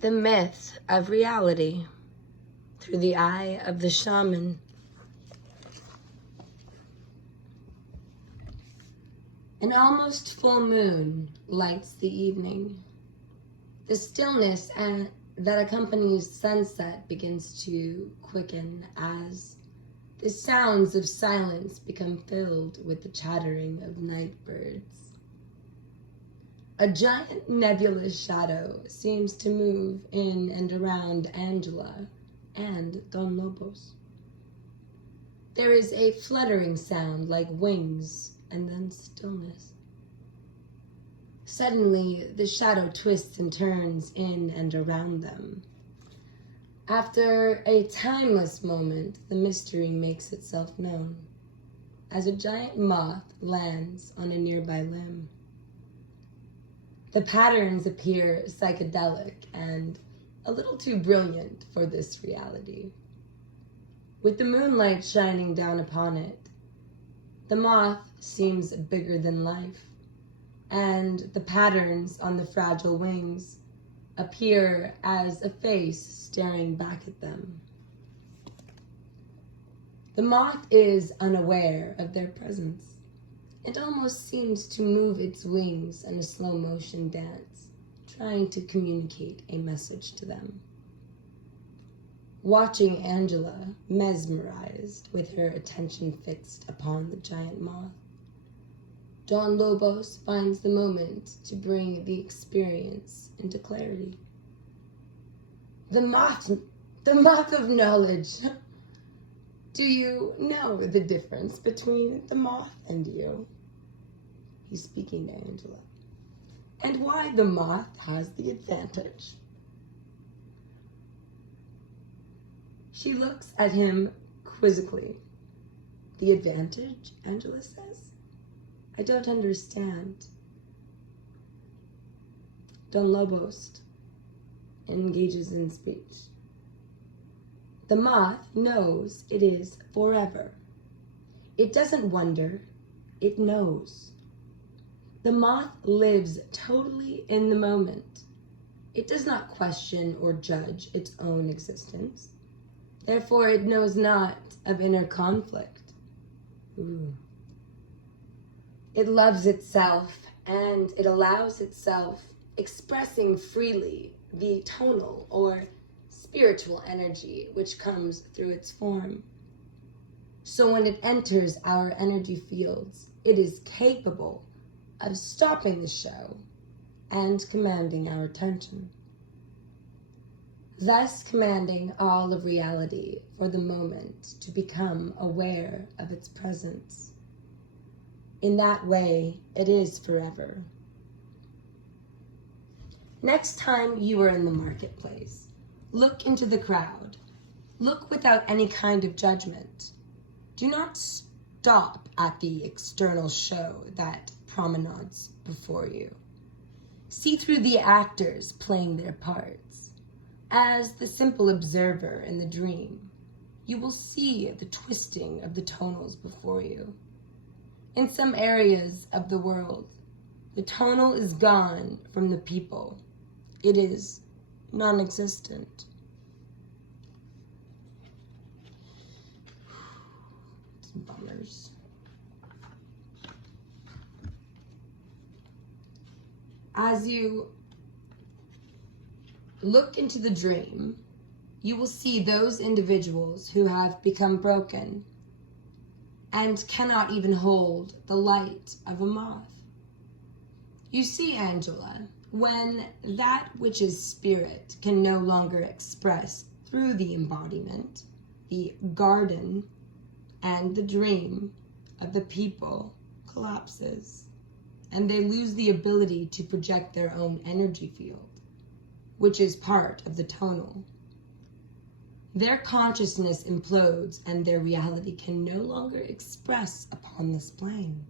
The myth of reality through the eye of the shaman. An almost full moon lights the evening. The stillness that accompanies sunset begins to quicken as the sounds of silence become filled with the chattering of night birds. A giant nebulous shadow seems to move in and around Angela and Don Lobos. There is a fluttering sound like wings and then stillness. Suddenly, the shadow twists and turns in and around them. After a timeless moment, the mystery makes itself known as a giant moth lands on a nearby limb. The patterns appear psychedelic and a little too brilliant for this reality. With the moonlight shining down upon it, the moth seems bigger than life, and the patterns on the fragile wings appear as a face staring back at them. The moth is unaware of their presence. It almost seems to move its wings in a slow motion dance, trying to communicate a message to them. Watching Angela, mesmerized with her attention fixed upon the giant moth, Don Lobos finds the moment to bring the experience into clarity. The moth of knowledge. Do you know the difference between the moth and you? He's speaking to Angela. And why the moth has the advantage? She looks at him quizzically. The advantage, Angela says? I don't understand. Don Lobos engages in speech. The moth knows it is forever. It doesn't wonder, it knows. The moth lives totally in the moment. It does not question or judge its own existence. Therefore, it knows not of inner conflict. It loves itself, and it allows itself expressing freely the tonal or spiritual energy which comes through its form. So when it enters our energy fields, it is capable of stopping the show and commanding our attention, thus commanding all of reality for the moment to become aware of its presence. In that way, it is forever. Next time you are in the marketplace, look into the crowd. Look without any kind of judgment. Do not stop at the external show that promenades before you. See through the actors playing their parts. As the simple observer in the dream, you will see the twisting of the tonals before you. In some areas of the world, the tonal is gone from the people. It is non-existent. Some bummers. As you look into the dream, you will see those individuals who have become broken and cannot even hold the light of a moth. You see, Angela, when that which is spirit can no longer express through the embodiment, the garden and the dream of the people collapses, and they lose the ability to project their own energy field, which is part of the tonal. Their consciousness implodes and their reality can no longer express upon this plane.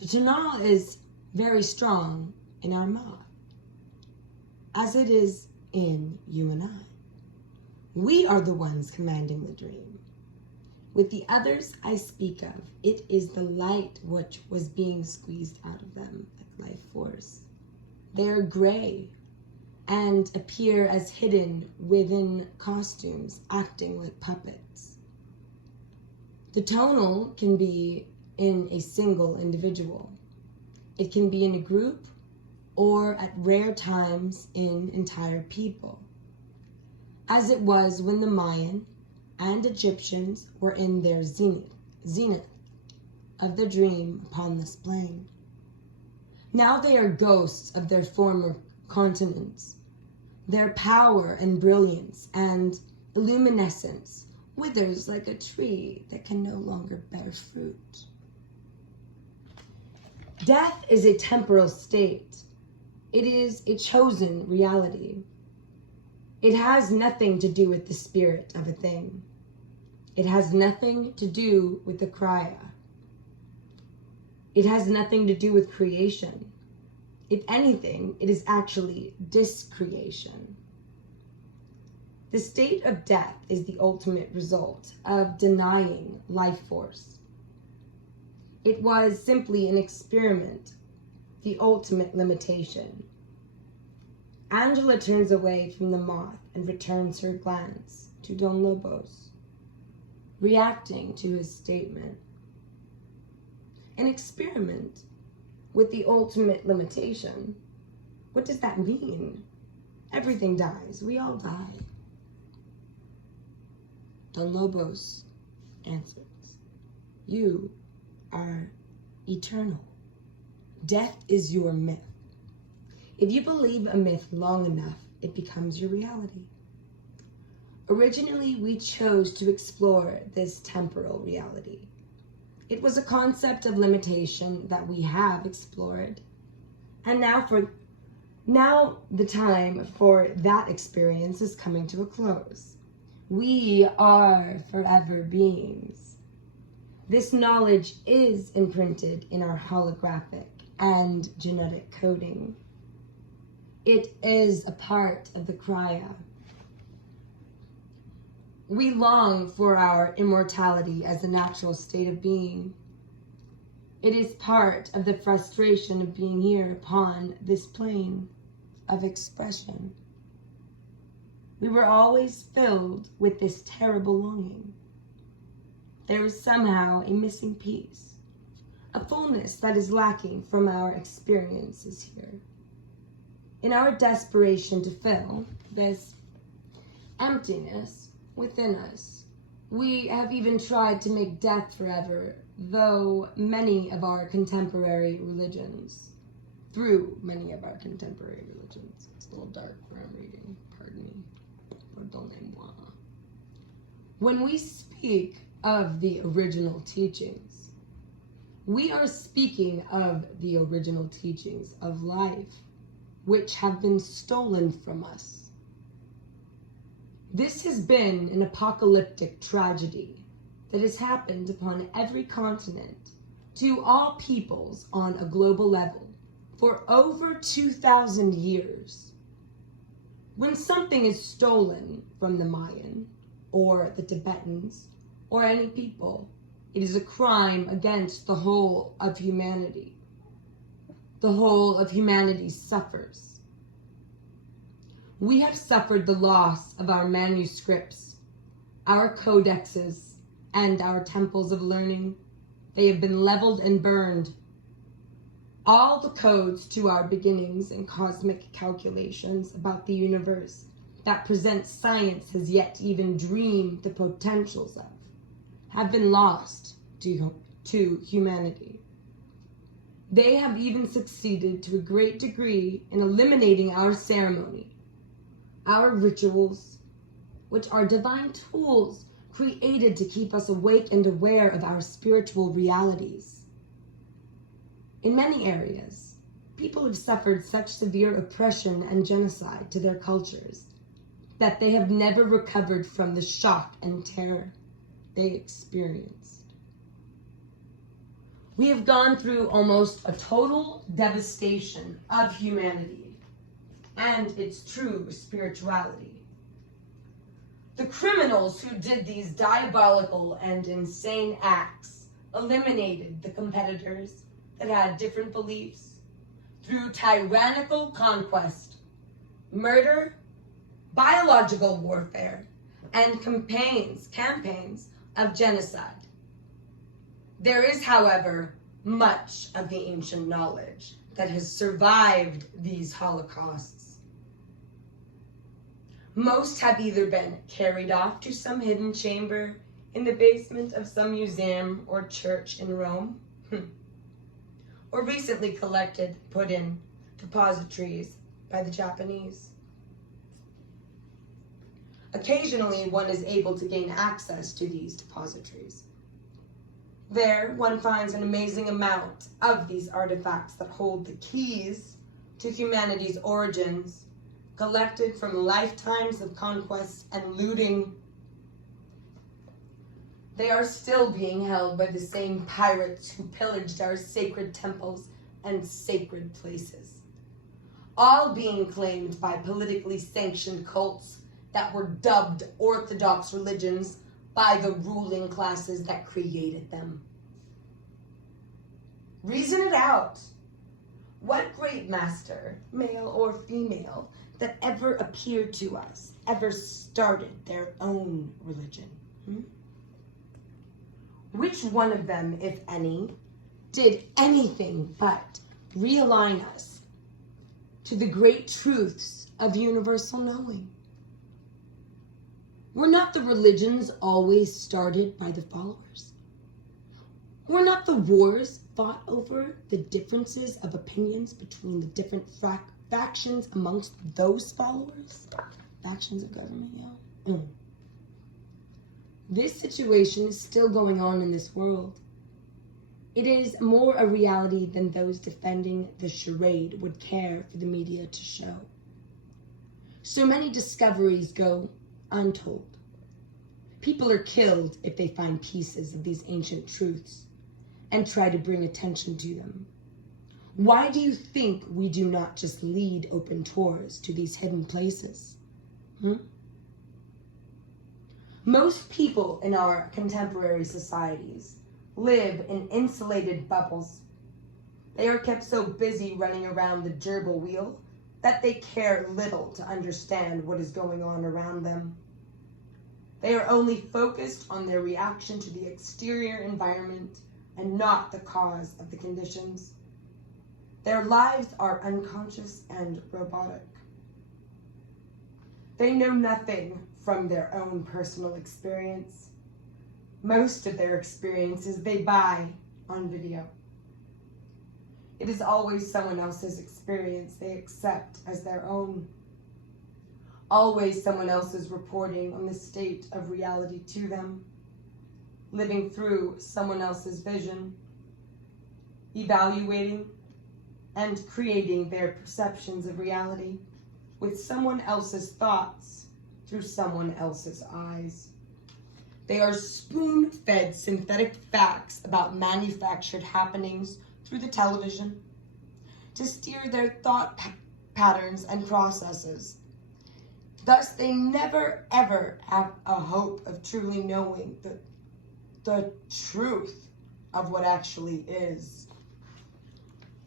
The tonal is very strong in our moth, as it is in you and I. We are the ones commanding the dream. With the others I speak of, it is the light which was being squeezed out of them, like life force. They are gray, and appear as hidden within costumes, acting like puppets. The tonal can be in a single individual. It can be in a group or at rare times in entire people, as it was when the Mayan and Egyptians were in their zenith of the dream upon this plane. Now they are ghosts of their former continents. Their power and brilliance and illuminescence withers like a tree that can no longer bear fruit. Death is a temporal state. It is a chosen reality. It has nothing to do with the spirit of a thing. It has nothing to do with the Kriya. It has nothing to do with creation. If anything, it is actually discreation. The state of death is the ultimate result of denying life force. It was simply an experiment, the ultimate limitation. Angela turns away from the moth and returns her glance to Don Lobos, reacting to his statement. An experiment with the ultimate limitation. What does that mean? Everything dies. We all die. Don Lobos answers, you are eternal. Death is your myth. If you believe a myth long enough, it becomes your reality. Originally, we chose to explore this temporal reality. It was a concept of limitation that we have explored. And now the time for that experience is coming to a close. We are forever beings. This knowledge is imprinted in our holographic and genetic coding. It is a part of the Kriya. We long for our immortality as a natural state of being. It is part of the frustration of being here upon this plane of expression. We were always filled with this terrible longing. There is somehow a missing piece, a fullness that is lacking from our experiences here. In our desperation to fill this emptiness within us, we have even tried to make death forever, through many of our contemporary religions. It's a little dark where I'm reading, pardon me. Pardonnez-moi. When we speak of the original teachings, we are speaking of the original teachings of life, which have been stolen from us. This has been an apocalyptic tragedy that has happened upon every continent, to all peoples on a global level, for over 2,000 years. When something is stolen from the Mayan, or the Tibetans, or any people, it is a crime against the whole of humanity. The whole of humanity suffers. We have suffered the loss of our manuscripts, our codexes, and our temples of learning. They have been leveled and burned. All the codes to our beginnings and cosmic calculations about the universe that present science has yet even dreamed the potentials of have been lost to humanity. They have even succeeded to a great degree in eliminating our ceremony, our rituals, which are divine tools created to keep us awake and aware of our spiritual realities. In many areas, people have suffered such severe oppression and genocide to their cultures that they have never recovered from the shock and terror they experienced. We have gone through almost a total devastation of humanity and its true spirituality. The criminals who did these diabolical and insane acts eliminated the competitors that had different beliefs through tyrannical conquest. murder, biological warfare, and campaigns of genocide. There is, however, much of the ancient knowledge that has survived these holocausts. Most have either been carried off to some hidden chamber in the basement of some museum or church in Rome, or recently collected, put in depositories by the Japanese. Occasionally, one is able to gain access to these depositories. There, one finds an amazing amount of these artifacts that hold the keys to humanity's origins, collected from lifetimes of conquest and looting. They are still being held by the same pirates who pillaged our sacred temples and sacred places, all being claimed by politically sanctioned cults that were dubbed orthodox religions by the ruling classes that created them. Reason it out. What great master, male or female, that ever appeared to us, ever started their own religion? Which one of them, if any, did anything but realign us to the great truths of universal knowing? Were not the religions always started by the followers? Were not the wars fought over the differences of opinions between the different factions amongst those followers? Factions of government, yeah. This situation is still going on in this world. It is more a reality than those defending the charade would care for the media to show. So many discoveries go untold. People are killed if they find pieces of these ancient truths and try to bring attention to them. Why do you think we do not just lead open tours to these hidden places? Most people in our contemporary societies live in insulated bubbles. They are kept so busy running around the gerbil wheel that they care little to understand what is going on around them. They are only focused on their reaction to the exterior environment and not the cause of the conditions. Their lives are unconscious and robotic. They know nothing from their own personal experience. Most of their experiences they buy on video. It is always someone else's experience they accept as their own. Always someone else's reporting on the state of reality to them, living through someone else's vision, evaluating and creating their perceptions of reality with someone else's thoughts through someone else's eyes. They are spoon-fed synthetic facts about manufactured happenings through the television to steer their thought patterns and processes. Thus, they never, ever have a hope of truly knowing the truth of what actually is.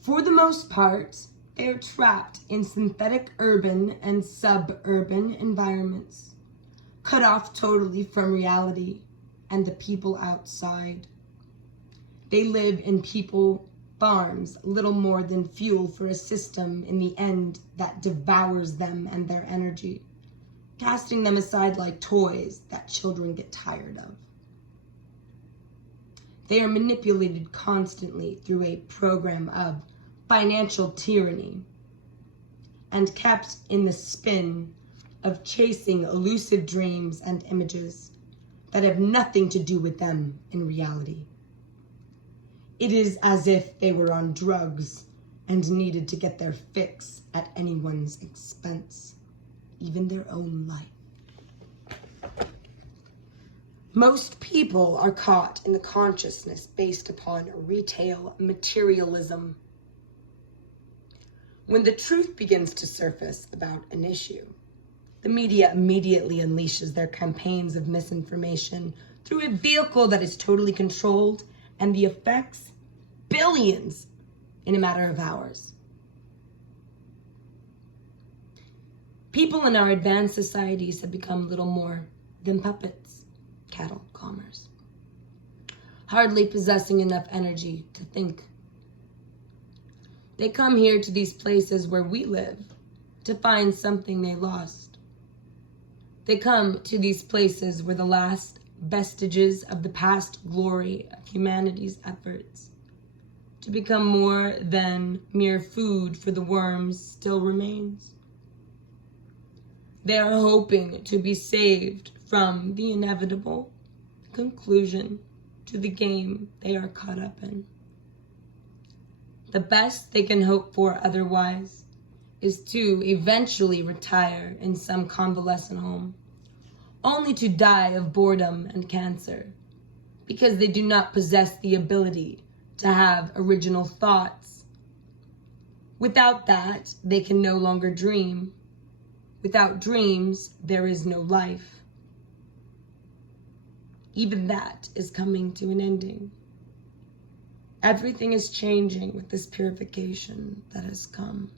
For the most part, they are trapped in synthetic urban and suburban environments, cut off totally from reality and the people outside. They live in people farms, little more than fuel for a system in the end that devours them and their energy, casting them aside like toys that children get tired of. They are manipulated constantly through a program of financial tyranny and kept in the spin of chasing elusive dreams and images that have nothing to do with them in reality. It is as if they were on drugs and needed to get their fix at anyone's expense, even their own life. Most people are caught in the consciousness based upon retail materialism. When the truth begins to surface about an issue, the media immediately unleashes their campaigns of misinformation through a vehicle that is totally controlled, and the effects, billions in a matter of hours. People in our advanced societies have become little more than puppets, cattle calmers, hardly possessing enough energy to think. They come here to these places where we live to find something they lost. They come to these places where the last vestiges of the past glory of humanity's efforts to become more than mere food for the worms still remains. They are hoping to be saved from the inevitable conclusion to the game they are caught up in. The best they can hope for otherwise is to eventually retire in some convalescent home, only to die of boredom and cancer, because they do not possess the ability to have original thoughts. Without that, they can no longer dream. Without dreams, there is no life. Even that is coming to an ending. Everything is changing with this purification that has come.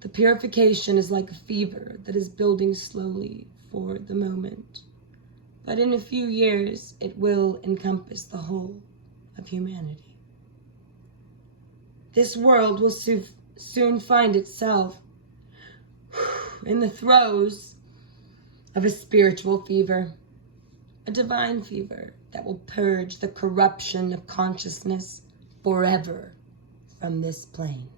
The purification is like a fever that is building slowly for the moment, but in a few years it will encompass the whole of humanity. This world will soon find itself in the throes of a spiritual fever, a divine fever that will purge the corruption of consciousness forever from this plane.